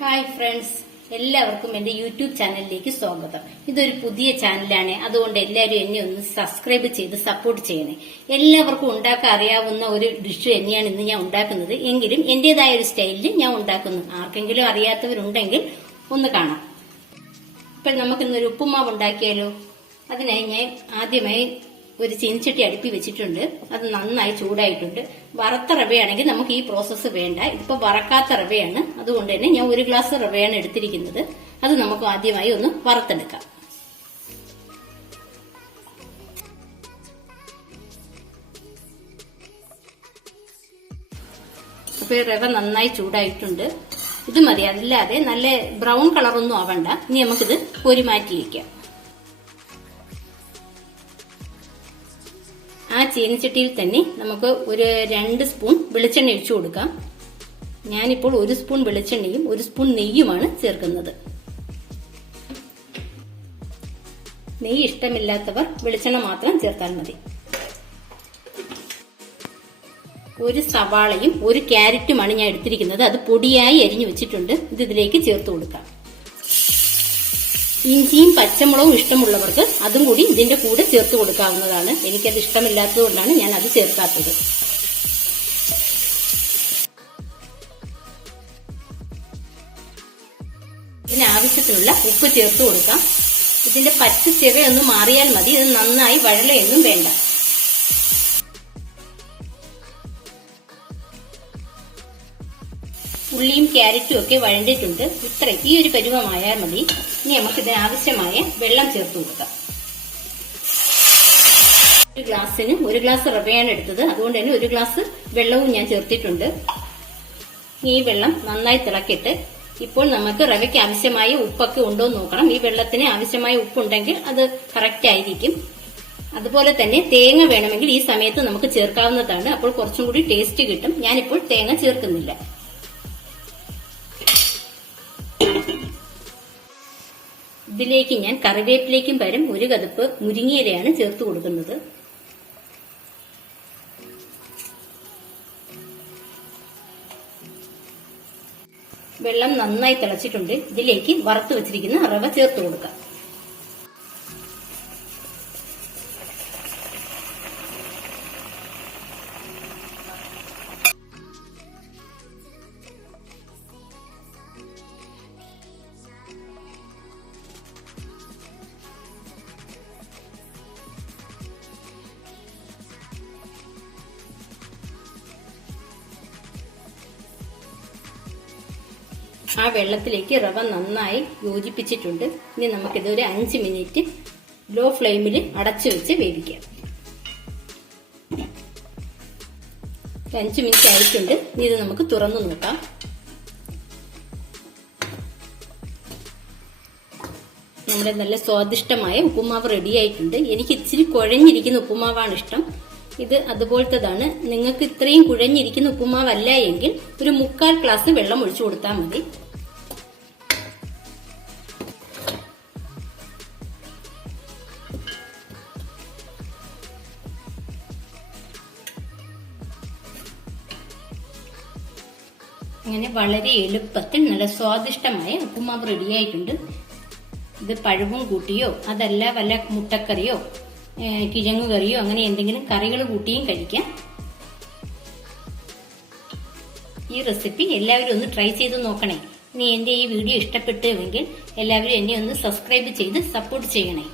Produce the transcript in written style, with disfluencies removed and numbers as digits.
Hi friends, എല്ലാവർക്കും എന്റെ YouTube ചാനലിലേക്ക് സ്വാഗതം. ഇതൊരു പുതിയ ചാനലാണ്, അതുകൊണ്ട് എല്ലാവരും എന്നെ ഒന്ന് സബ്സ്ക്രൈബ് ചെയ്ത് സപ്പോർട്ട് ചെയ്യണേ. എല്ലാവർക്കും ഉണ്ടാക്കാൻ അറിയാവുന്ന ഒരു ഡിഷ് തന്നെയാണ് ഇന്ന് ഞാൻ ഉണ്ടാക്കുന്നത്. എങ്കിലും എന്റേതായ ഒരു സ്റ്റൈലിൽ ഞാൻ ഉണ്ടാക്കുന്നു. ആർക്കെങ്കിലും അറിയാത്തവരുണ്ടെങ്കിൽ ഒന്ന് കാണാം. ഇപ്പൊ നമുക്കിന്നൊരു ഉപ്പുമാവ് ഉണ്ടാക്കിയാലോ? അതിനായി ഞാൻ ആദ്യമായി ഒരു ചീനിച്ചട്ടി അടുപ്പി വെച്ചിട്ടുണ്ട്. അത് നന്നായി ചൂടായിട്ടുണ്ട്. വറുത്ത റവയാണെങ്കിൽ നമുക്ക് ഈ പ്രോസസ്സ് വേണ്ട. ഇതിപ്പോ വറക്കാത്ത റവയാണ്, അതുകൊണ്ട് തന്നെ ഞാൻ 1 ഗ്ലാസ് റവയാണ് എടുത്തിരിക്കുന്നത്. അത് നമുക്ക് ആദ്യമായി ഒന്ന് വറുത്തെടുക്കാം. അപ്പൊ ഈ റവ നന്നായി ചൂടായിട്ടുണ്ട്. ഇത് മതി, അല്ലാതെ നല്ല ബ്രൗൺ കളറൊന്നും ആവണ്ട. ഇനി നമുക്കിത് കോരി മാറ്റി വയ്ക്കാം. ആ ചീനിച്ചട്ടിയിൽ തന്നെ നമുക്ക് ഒരു 2 സ്പൂൺ വെളിച്ചെണ്ണ ഒഴിച്ചു കൊടുക്കാം. ഞാനിപ്പോൾ 1 സ്പൂൺ വെളിച്ചെണ്ണയും 1 സ്പൂൺ നെയ്യുമാണ് ചേർക്കുന്നത്. നെയ്യ് ഇഷ്ടമില്ലാത്തവർ വെളിച്ചെണ്ണ മാത്രം ചേർത്താൽ മതി. 1 സവാളയും 1 ക്യാരറ്റുമാണ് ഞാൻ എടുത്തിരിക്കുന്നത്. അത് പൊടിയായി അരിഞ്ഞു വെച്ചിട്ടുണ്ട്. ഇത് ഇതിലേക്ക് ചേർത്ത് കൊടുക്കാം. ഇഞ്ചിയും പച്ചമുളകും ഇഷ്ടമുള്ളവർക്ക് അതും കൂടി ഇതിന്റെ കൂടെ ചേർത്ത് കൊടുക്കാവുന്നതാണ്. എനിക്കത് ഇഷ്ടമില്ലാത്തതുകൊണ്ടാണ് ഞാൻ അത് ചേർക്കാത്തത്. ഇതിനാവശ്യത്തിനുള്ള ഉപ്പ് ചേർത്ത് കൊടുക്കാം. ഇതിന്റെ പച്ച ചിറയൊന്ന് മാറിയാൽ മതി. ഇത് നന്നായി വഴലയൊന്നും വേണ്ട. ഉള്ളിയും ക്യാരറ്റും ഒക്കെ വഴണ്ടിട്ടുണ്ട്. ഈ ഒരു പരുവമായാൽ മതി. ഇനി നമുക്ക് ഇതിനാവശ്യമായ വെള്ളം ചേർത്ത് കൊടുക്കാം. ഒരു ഗ്ലാസ്സിന് 1 ഗ്ലാസ് റവയാണ് എടുത്തത്, അതുകൊണ്ട് തന്നെ 1 ഗ്ലാസ് വെള്ളവും ഞാൻ ചേർത്തിട്ടുണ്ട്. ഈ വെള്ളം നന്നായി തിളക്കിയിട്ട് ഇപ്പോൾ നമുക്ക് റവയ്ക്ക് ആവശ്യമായ ഉപ്പൊക്കെ ഉണ്ടോ എന്ന് നോക്കണം. ഈ വെള്ളത്തിന് ആവശ്യമായ ഉപ്പുണ്ടെങ്കിൽ അത് കറക്റ്റ് ആയിരിക്കും. അതുപോലെ തന്നെ തേങ്ങ വേണമെങ്കിൽ ഈ സമയത്ത് നമുക്ക് ചേർക്കാവുന്നതാണ്. അപ്പോൾ കുറച്ചും കൂടി ടേസ്റ്റ് കിട്ടും. ഞാനിപ്പോൾ തേങ്ങ ചേർക്കുന്നില്ല. ഇതിലേക്ക് ഞാൻ കറിവേപ്പിലേക്കും പകരം 1 കതുപ്പ് മുരിങ്ങയിലയാണ് ചേർത്ത് കൊടുക്കുന്നത്. വെള്ളം നന്നായി തിളച്ചിട്ടുണ്ട്. ഇതിലേക്ക് വറുത്ത് വെച്ചിരിക്കുന്ന റവ ചേർത്ത് കൊടുക്കാം. ആ വെള്ളത്തിലേക്ക് റവ നന്നായി യോജിപ്പിച്ചിട്ടുണ്ട്. ഇനി നമുക്കിത് ഒരു 5 മിനിറ്റ് ലോ ഫ്ലെയിമിൽ അടച്ചു വെച്ച് വേവിക്കാം. 5 മിനിറ്റ് ആയിട്ടുണ്ട്. ഇനി ഇത് നമുക്ക് തുറന്നു നോക്കാം. നമ്മുടെ നല്ല സ്വാദിഷ്ടമായ ഉപ്പുമാവ് റെഡി ആയിട്ടുണ്ട്. എനിക്ക് ഇച്ചിരി കുഴഞ്ഞിരിക്കുന്ന ഉപ്പുമാവാണ് ഇഷ്ടം. ഇത് അതുപോലത്തതാണ്. നിങ്ങൾക്ക് ഇത്രയും കുഴഞ്ഞിരിക്കുന്ന ഉപ്പുമാവല്ല എങ്കിൽ ഒരു 3/4 ഗ്ലാസ് വെള്ളം ഒഴിച്ചു കൊടുത്താൽ മതി. അങ്ങനെ വളരെ എളുപ്പത്തിൽ നല്ല സ്വാദിഷ്ടമായ ഉപ്പുമാവ് റെഡിയായിട്ടുണ്ട്. ഇത് പഴവും കൂട്ടിയോ അതല്ല വല്ല മുട്ടക്കറിയോ കിഴങ്ങു കറിയോ അങ്ങനെ എന്തെങ്കിലും കറികൾ കൂട്ടിയും കഴിക്കാം. ഈ റെസിപ്പി എല്ലാവരും ഒന്ന് ട്രൈ ചെയ്ത് നോക്കണേ. ഇനി എന്റെ ഈ വീഡിയോ ഇഷ്ടപ്പെട്ടുവെങ്കിൽ എല്ലാവരും എന്നെ ഒന്ന് സബ്സ്ക്രൈബ് ചെയ്ത് സപ്പോർട്ട് ചെയ്യണേ.